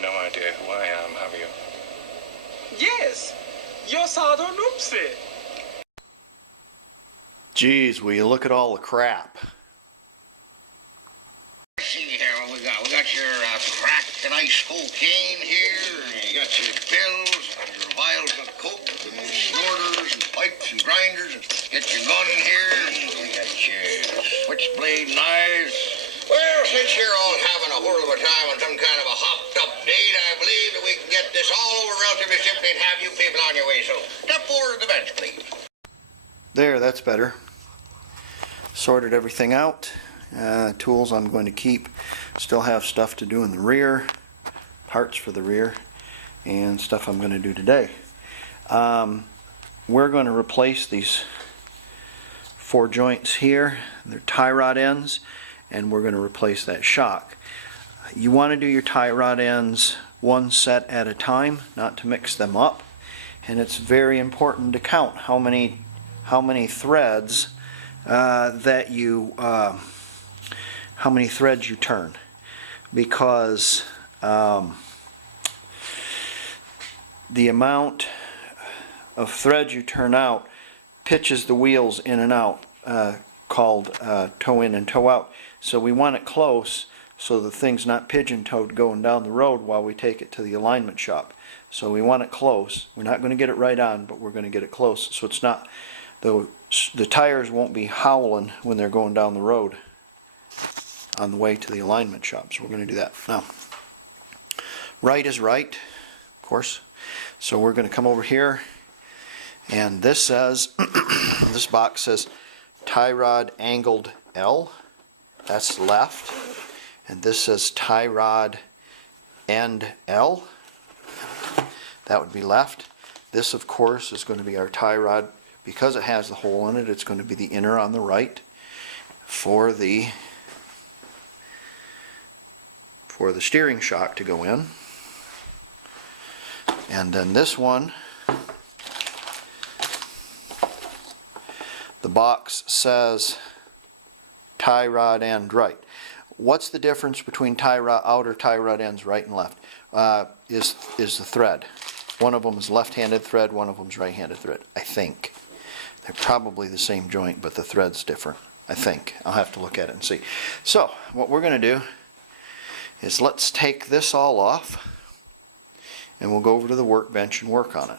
No idea who I am, have you? Yes, you're Sado Noopsie. Geez, will you look at all the crap? Let's see here what we got. We got your crack and ice cocaine here, and you got your pills, and your vials of coke, and snorters, and pipes, and grinders, and get your gun here, and we got your switchblade knives. Well, since you're all having a whirl of a time on some kind of a hopped-up date, I believe that we can get this all over relatively simply and have you people on your way. So, step forward to the bench, please. There, that's better. Sorted everything out. Tools I'm going to keep. Still have stuff to do in the rear, parts for the rear, and stuff I'm going to do today. We're going to replace these 4 joints here. They're tie rod ends, and we're going to replace that shock. You want to do your tie rod ends one set at a time, not to mix them up, and it's very important to count how many threads how many threads you turn, because the amount of threads you turn out pitches the wheels in and out, called toe in and toe out. So we want it close so the thing's not pigeon-toed going down the road while we take it to the alignment shop. So we want it close. We're not going to get it right on, but we're going to get it close so it's not, the tires won't be howling when they're going down the road on the way to the alignment shop. So we're going to do that. Now, right is right, of course. So we're going to come over here, and this says, this box says tie rod angled L. That's left. And this says tie rod end L. That would be left. This, of course, is going to be our tie rod. Because it has the hole in it, it's going to be the inner on the right for the steering shock to go in. And then this one, the box says tie rod end right. What's the difference between outer tie rod ends right and left? Is the thread. One of them is left-handed thread, one of them is right-handed thread, I think. They're probably the same joint, but the thread's different, I think. I'll have to look at it and see. So, what we're going to do is let's take this all off, and we'll go over to the workbench and work on it.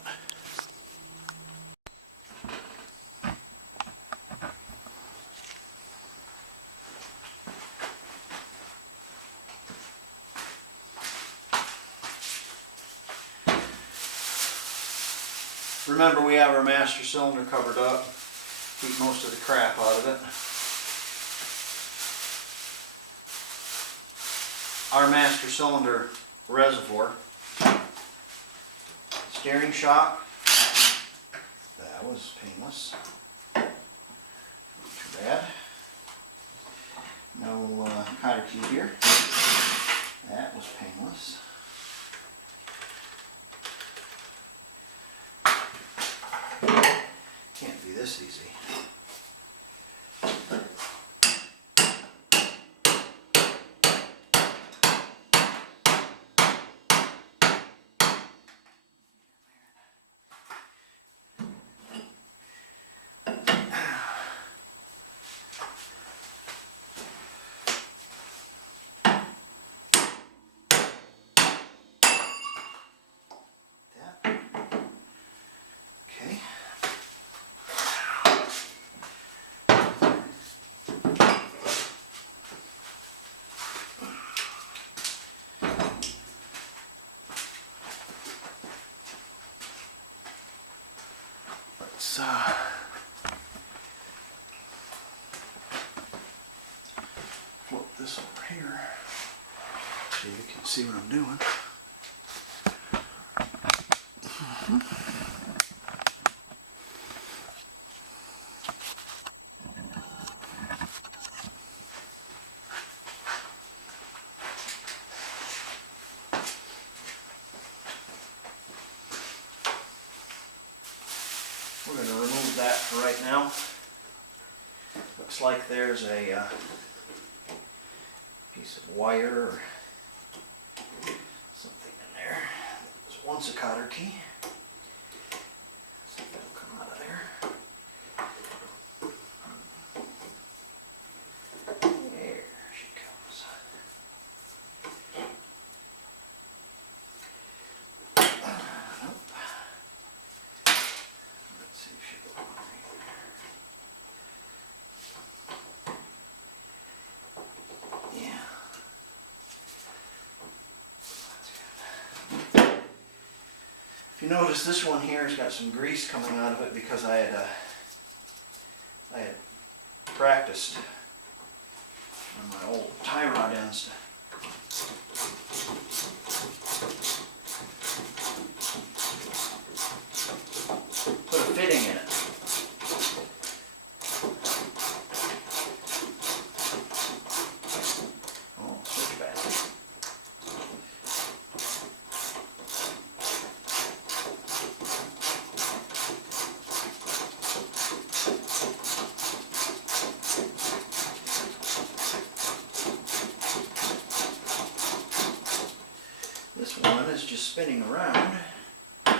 Remember, we have our master cylinder covered up. Keep most of the crap out of it. Our master cylinder reservoir. Steering shock. That was painless. Not too bad. No cotter key here. That was painless. Can't be this easy. Okay. Let's flip this over here so you can see what I'm doing. We're going to remove that for right now. Looks like there's a piece of wire or something once a cotter key. See if that'll come out of there. There she comes. Nope. Let's see if she'll go on there. Yeah. If you notice, this one here has got some grease coming out of it because I had practiced on my old tie rod ends. Put a fitting in it. Oh, switch back. This one is just spinning around, and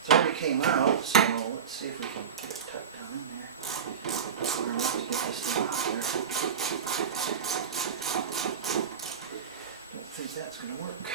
it's already came out, so let's see if we can get it tucked down in there. Far enough to get this thing out there. Don't think that's going to work.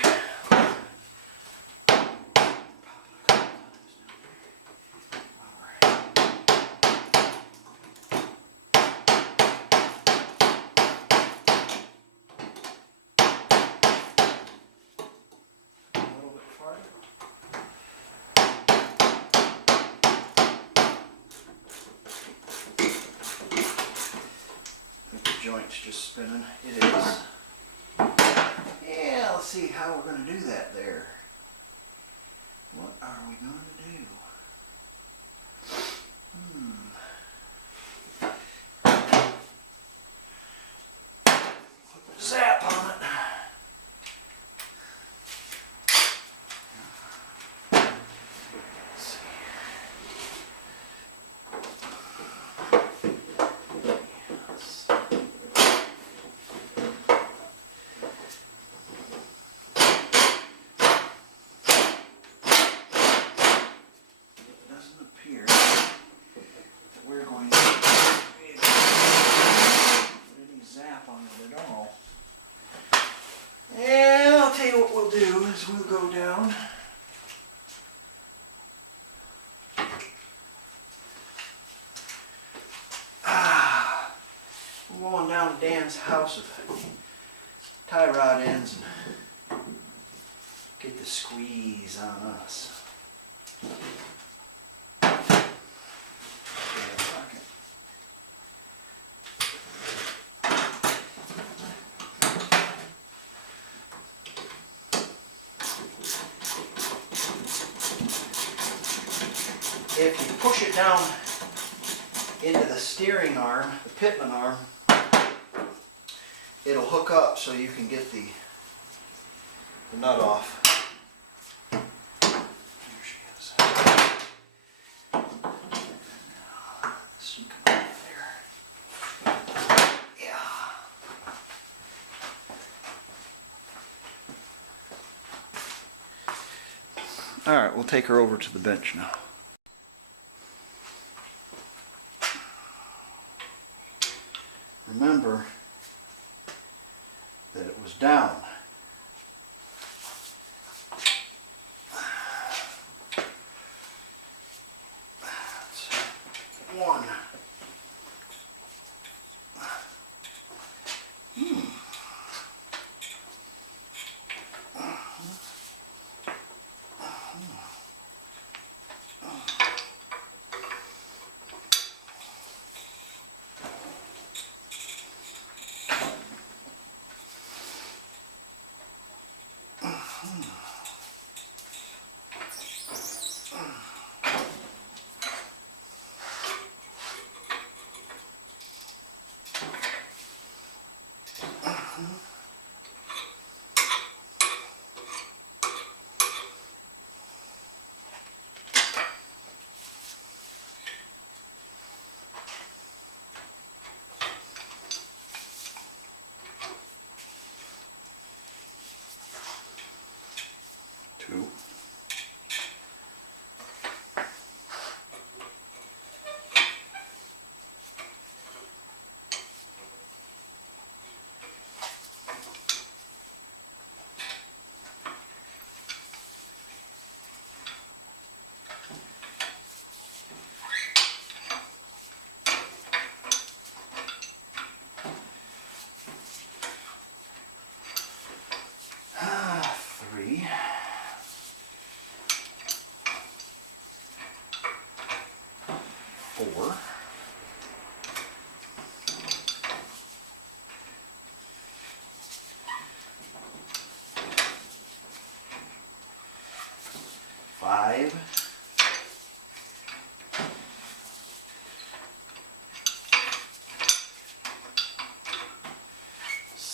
Joint's just spinning. It is. Yeah, let's see how we're going to do that there. What are we going to do? Put the zap on it. Let's see. We'll go down. We're going down to Dan's house with tie rod ends and get the squeeze on us. If you push it down into the steering arm, the pitman arm, it'll hook up so you can get the nut off. There she is. Now, this should come out there. Yeah. All right, we'll take her over to the bench now. Remember that it was down. That's one.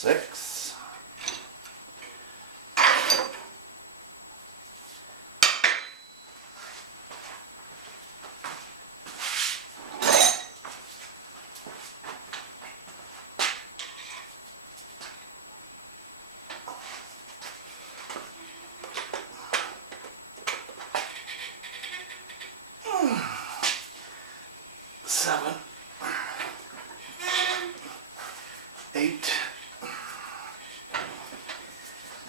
6. Seven, 8,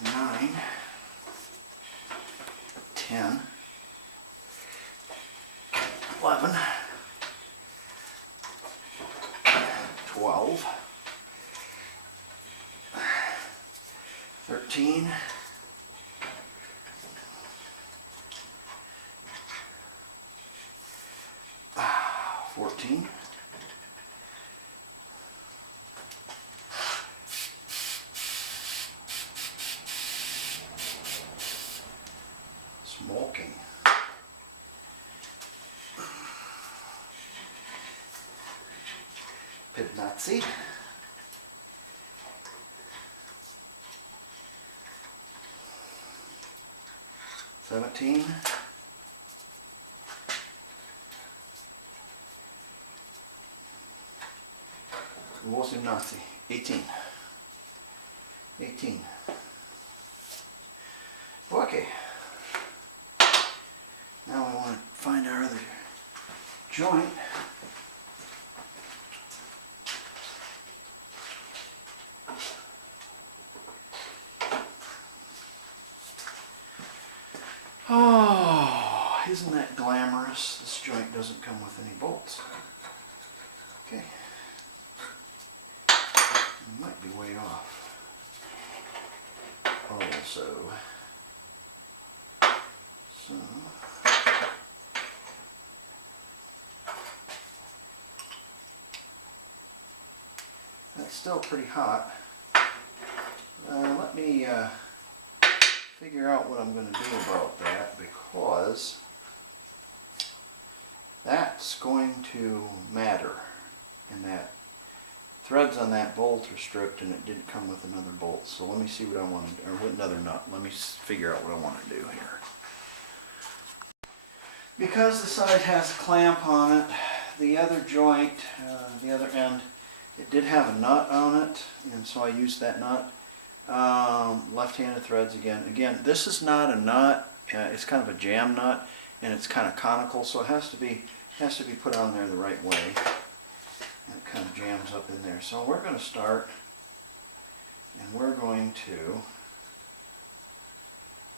9, 10, 11, 12, 13, 14, 'Smoking'. 'Nazi'. 17. 18. 18. Okay. Now we want to find our other joint. Oh, isn't that glamorous? This joint doesn't come with any bolts. Okay. Might be way off. Also, so that's still pretty hot. Let me figure out what I'm going to do about that, because that's going to matter, and that threads on that bolt are stripped and it didn't come with another bolt. So let me see what I want to do, or with another nut. Let me figure out what I want to do here. Because the side has a clamp on it, the other joint, the other end, it did have a nut on it, and so I used that nut. Left-handed threads again. Again, this is not a nut. It's kind of a jam nut, and it's kind of conical, so it has to be put on there the right way. And it kind of jams up in there. So we're going to start, and we're going to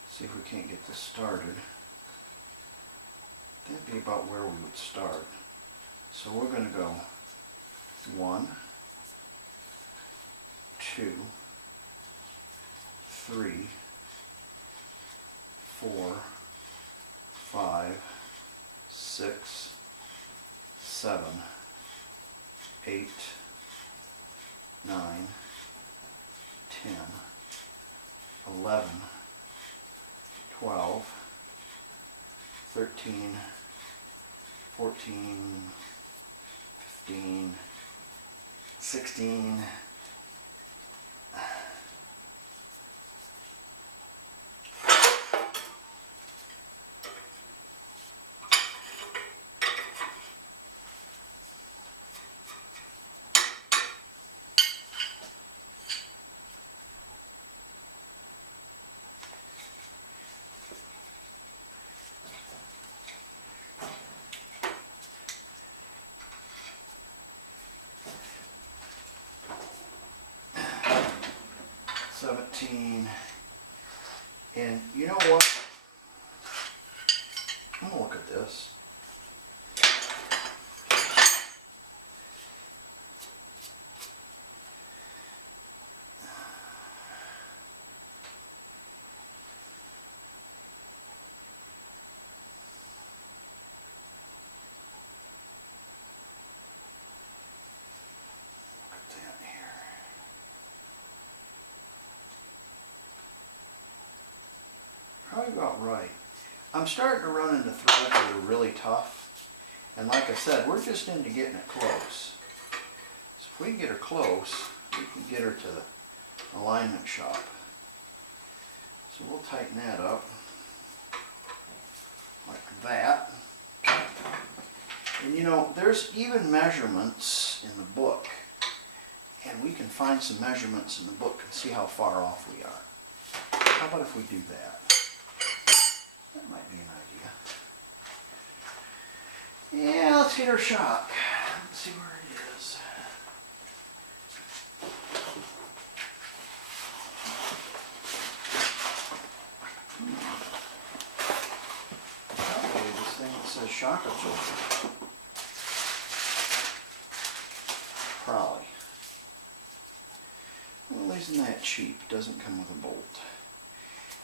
see if we can't get this started. That'd be about where we would start. So we're going to go 1, 2, 3, 4, 5, 6, 7, 8, 9, 10, 11, 12, 13, 14, 15, 16, and you know what? I'm gonna look at this. Look at that here. Probably about right. I'm starting to run into threads that are really tough, and like I said, we're just into getting it close. So if we can get her close, we can get her to alignment shop. So we'll tighten that up like that. And you know, there's even measurements in the book, and we can find some measurements in the book and see how far off we are. How about if we do that? That might be an idea. Yeah, let's get our shock. Let's see where it is. Probably this thing that says shock absorber. Probably. Well, isn't that cheap? It doesn't come with a bolt.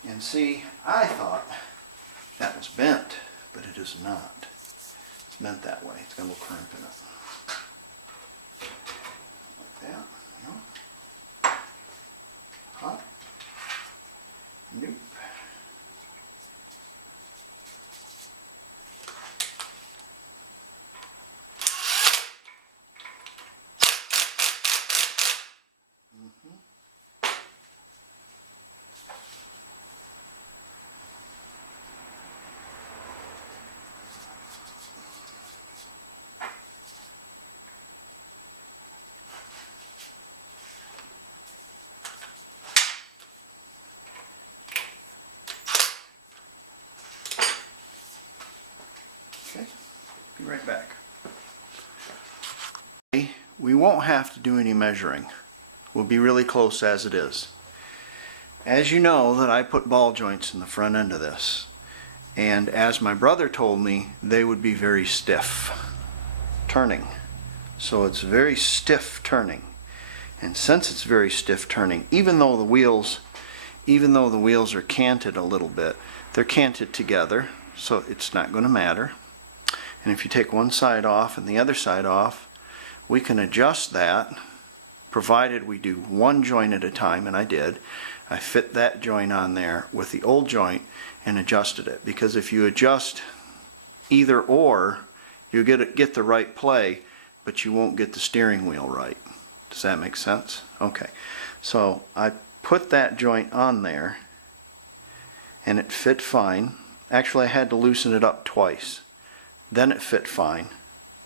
And see, I thought that was bent, but it is not. It's bent that way. It's got a little crimp in it. Like that, you know. Hot. Nope. Okay, be right back. We won't have to do any measuring. We'll be really close as it is. As you know, that I put ball joints in the front end of this, and as my brother told me, they would be very stiff turning. So it's very stiff turning, and since it's very stiff turning, even though the wheels are canted a little bit, they're canted together, so it's not going to matter. And if you take one side off and the other side off, we can adjust that, provided we do one joint at a time, and I did. I fit that joint on there with the old joint and adjusted it, because if you adjust either or, you get the right play, but you won't get the steering wheel right. Does that make sense? Okay, so I put that joint on there and it fit fine. Actually, I had to loosen it up twice. Then it fit fine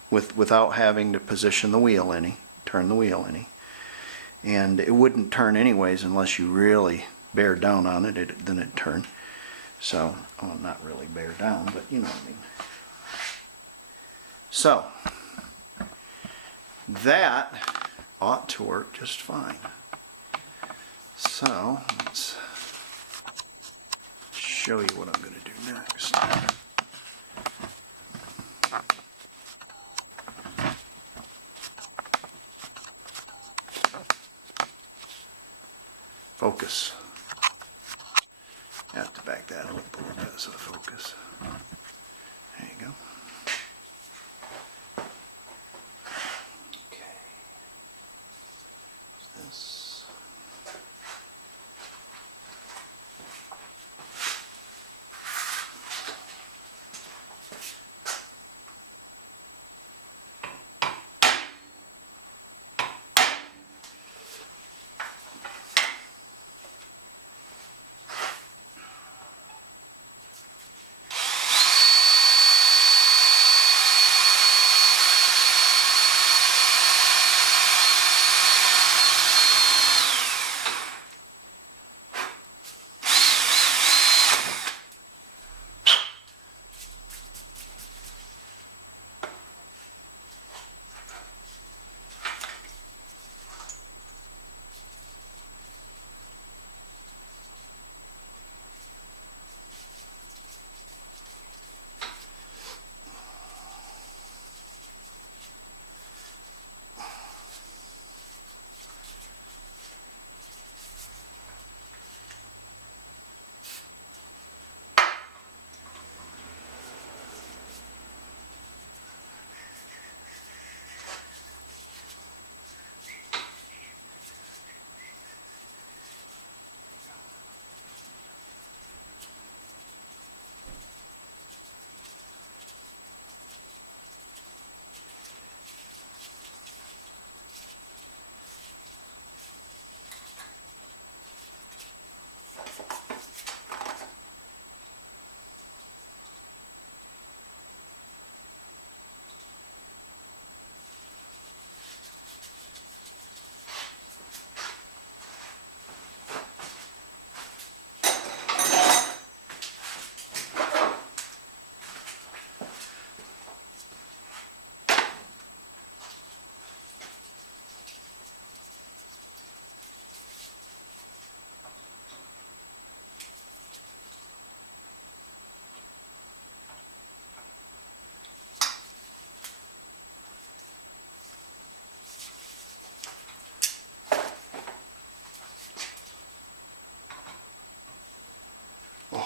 without having to position the wheel any, turn the wheel any. And it wouldn't turn anyways unless you really bear down on it, then it'd turn. So, well, not really bear down, but you know what I mean. So, that ought to work just fine. So, let's show you what I'm going to do next. Focus. I have to back that up a little bit so the focus. There you go. Okay. What's this?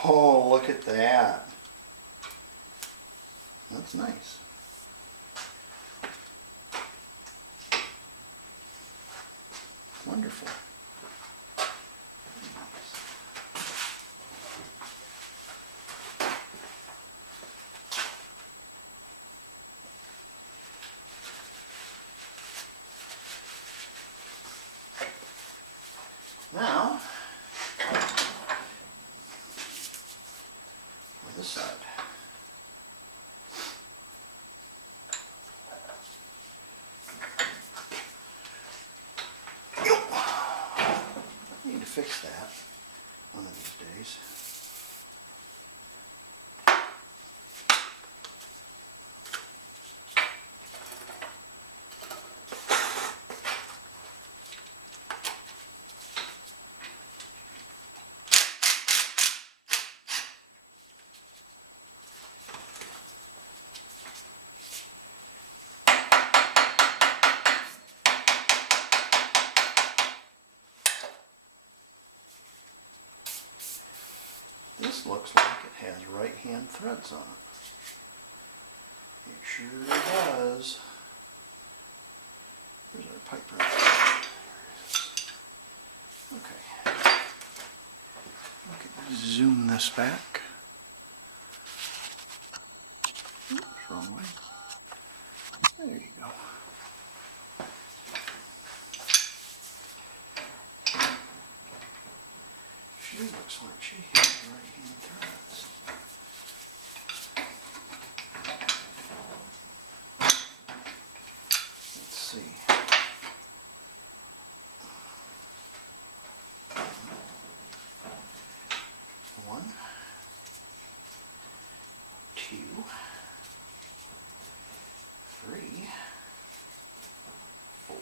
Oh, look at that. That's nice. Wonderful. Now, for this side. I need to fix that one of these days. This looks like it has right-hand threads on it. It sure does. Where's our pipe wrench? Okay. Okay, zoom this back. Oops, wrong way. There you go. She looks like she has right-hand threads. Let's see. One, two, three, 4,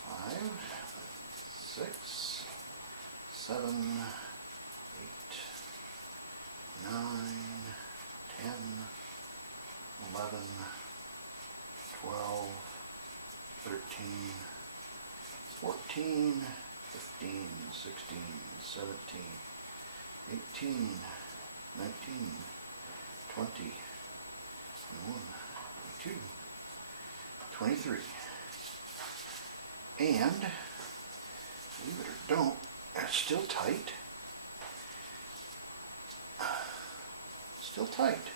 5, 6, 7, 8, 9, 10, 11, 12, 13, 14, 15, 16, 17, 18, 19, 20, 21, 22, 23. And, believe it or don't, it's still tight. Still tight.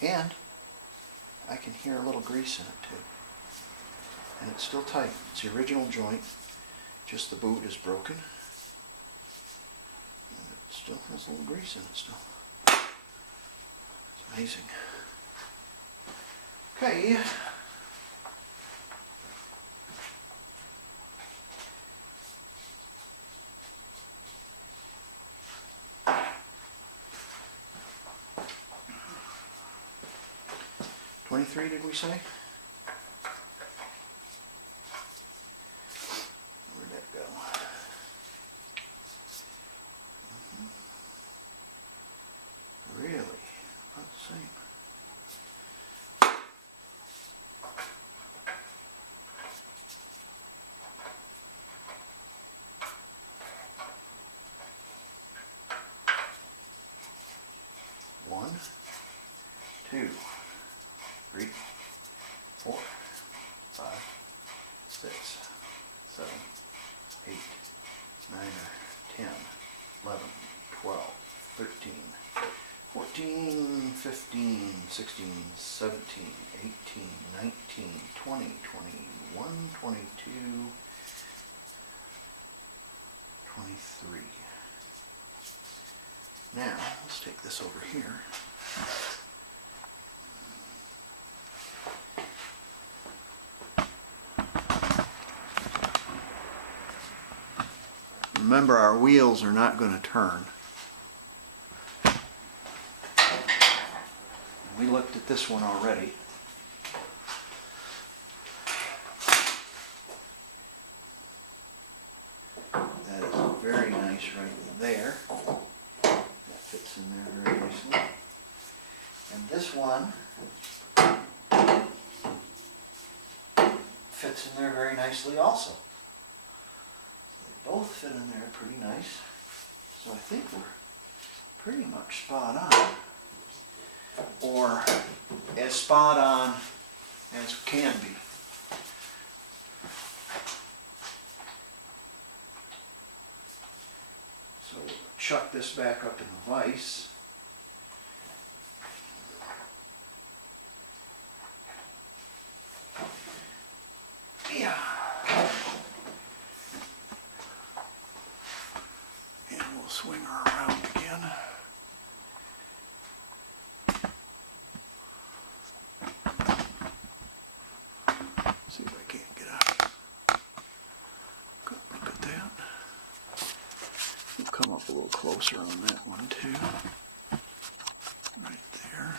And I can hear a little grease in it too. And it's still tight. It's the original joint, just the boot is broken. And it still has a little grease in it still. It's amazing. Okay. $23, did we say? Where'd that go? Really? About the same. One, two, 3, 4, 5, 6, 7, 8, 9, 10, 11, 12, 13, 14, 15, 16, 17, 18, 19, 20, 21, 22, 23. Now, let's take this over here. Remember, our wheels are not going to turn. We looked at this one already. That is very nice right there. That fits in there very nicely. And this one fits in there very nicely also. Both fit in there pretty nice. So I think we're pretty much spot on. Or as spot on as can be. So we'll chuck this back up in the vise. Yeah. And we'll swing her around again. See if I can't get out. Look at that. We'll come up a little closer on that one too. Right there.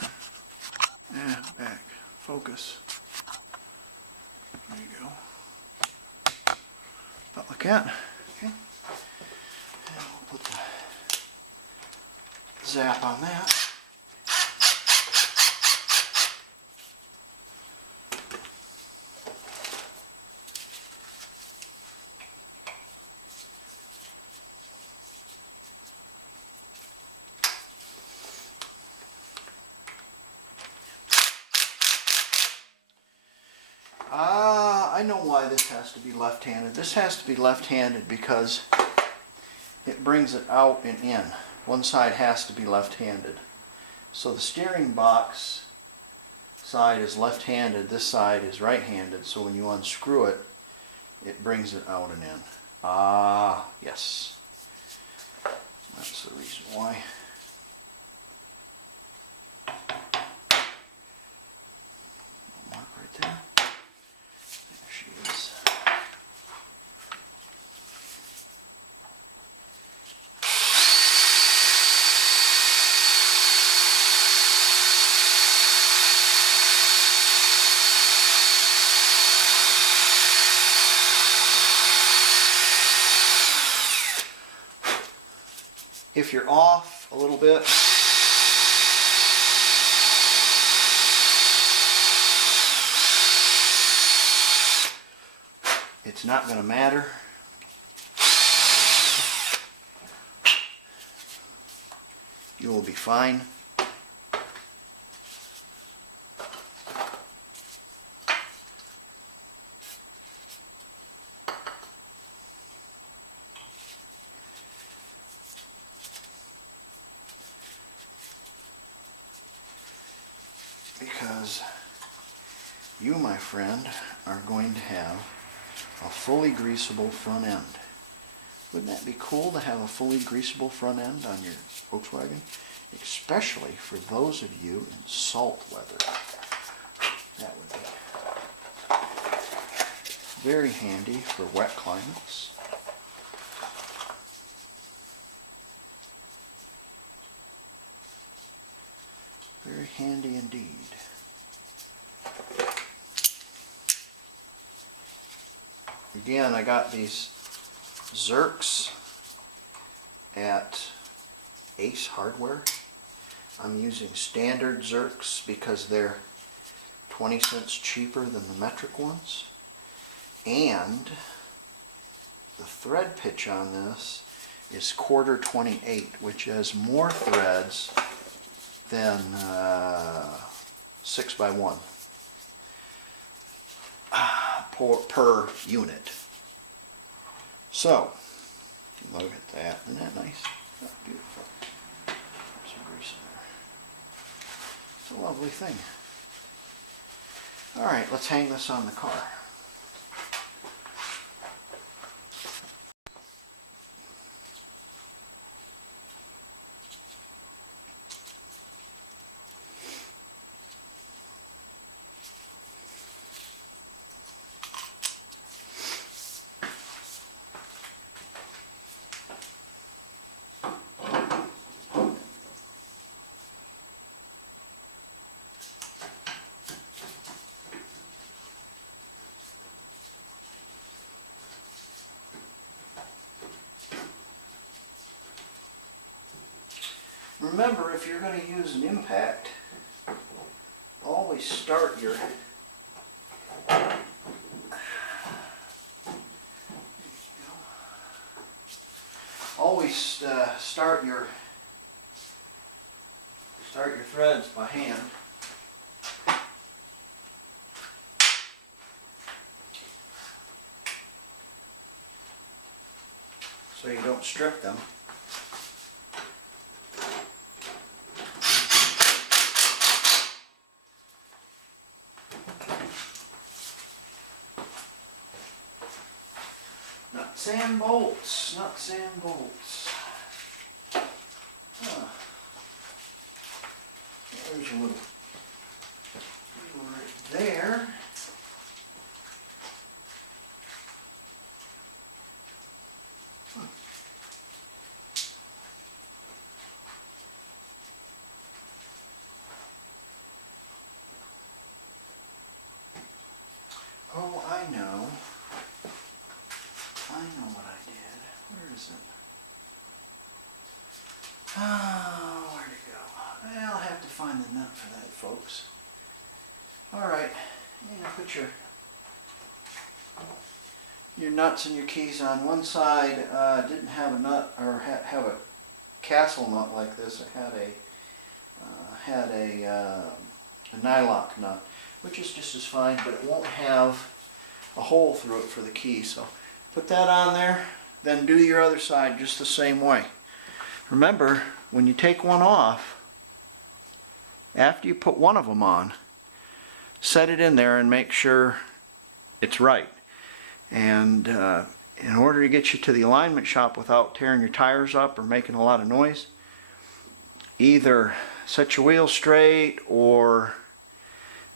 Yeah, back. Focus. There you go. About like that. Okay. And we'll put the zap on that. I know why this has to be left-handed. This has to be left-handed because it brings it out and in. One side has to be left-handed. So the steering box side is left-handed, this side is right-handed, so when you unscrew it, it brings it out and in. Ah, yes. That's the reason why. Mark right there. There she is. If you're off a little bit, it's not going to matter. You will be fine. Because you, my friend, are going to have a fully greasable front end. Wouldn't that be cool to have a fully greasable front end on your Volkswagen? Especially for those of you in salt weather. That would be very handy for wet climates. Very handy indeed. Again, I got these Zerks at Ace Hardware. I'm using standard Zerks because they're 20 cents cheaper than the metric ones. And the thread pitch on this is 1/4 28, which has more threads than 6x1 per unit. So, look at that. Isn't that nice? Oh, beautiful. There's some grease in there. It's a lovely thing. Alright, let's hang this on the car. Remember, if you're going to use an impact, always start your always start your threads by hand. So you don't strip them. Nuts and bolts, nuts and bolts. Huh. There's your little right there. Oh, I know. I know what I did. Where is it? Oh, where'd it go? Well, I'll have to find the nut for that, folks. Alright, put your nuts and your keys on one side. Didn't have a nut, or have a castle nut like this. It had a nylock nut, which is just as fine, but it won't have a hole through it for the key. So put that on there, then do your other side just the same way. Remember, when you take one off, after you put one of them on, set it in there and make sure it's right. And in order to get you to the alignment shop without tearing your tires up or making a lot of noise, either set your wheel straight or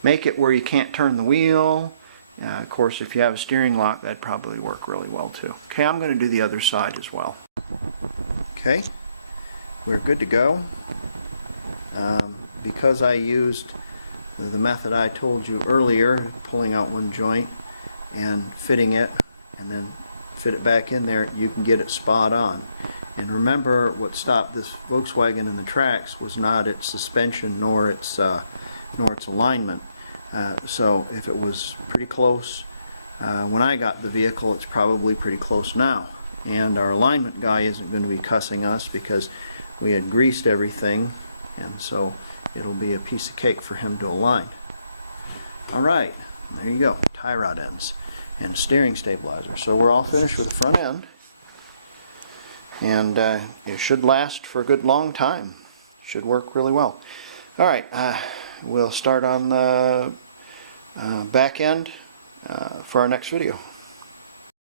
make it where you can't turn the wheel. Of course, if you have a steering lock, that'd probably work really well too. Okay, I'm going to do the other side as well. Okay, we're good to go. Because I used the method I told you earlier, pulling out one joint and fitting it and then fit it back in there, you can get it spot on. And remember, what stopped this Volkswagen in the tracks was not its suspension nor its alignment. So if it was pretty close when I got the vehicle, it's probably pretty close now. And our alignment guy isn't going to be cussing us because we had greased everything, and so it'll be a piece of cake for him to align. Alright, there you go, tie rod ends and steering stabilizer. So we're all finished with the front end, and it should last for a good long time. Should work really well. Alright, we'll start on the back end for our next video.